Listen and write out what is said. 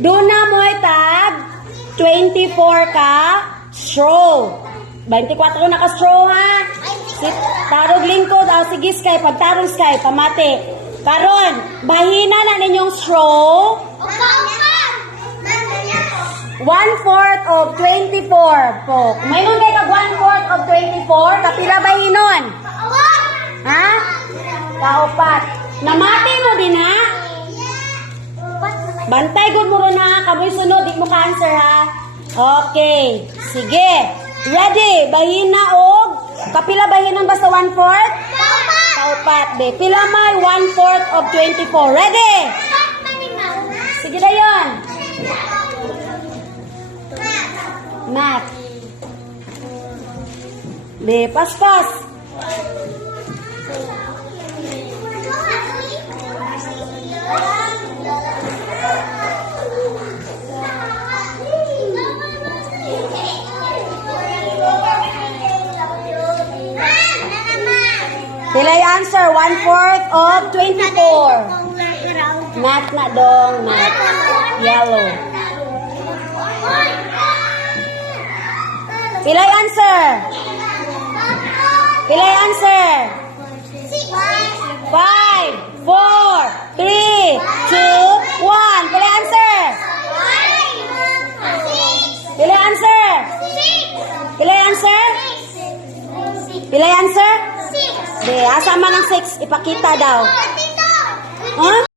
Doon na mo tab 24 ka straw. 24 na ka straw ha. Si tarog lingkod sige Sky pagtarong Sky pamati. Karon bahina na ninyong straw. 1/4 of 24 po. Mayroon kay kag 1/4 of 24 kapila bahinon? Ha? Kaupat. Namati mo din ha? Bantay gud mo ron ha, kamoy sunod di mo ka-answer ha. Okay, sige. Ready? Bahina og kapila bahinon basta 1/4? Kaupat be. Pila may 1/4 of 24. Ready? Sige dayon. Math. Be, pas. Pilay answer, 1/4 of 24. Not na dong, not. Yellow. Pilay answer. Pilay answer. 5, 4, 3, 2, 1. Pilay answer. Pilay answer. Pilay answer. Pilay answer. Be, asa man ang 6? Ipakita daw. Huh?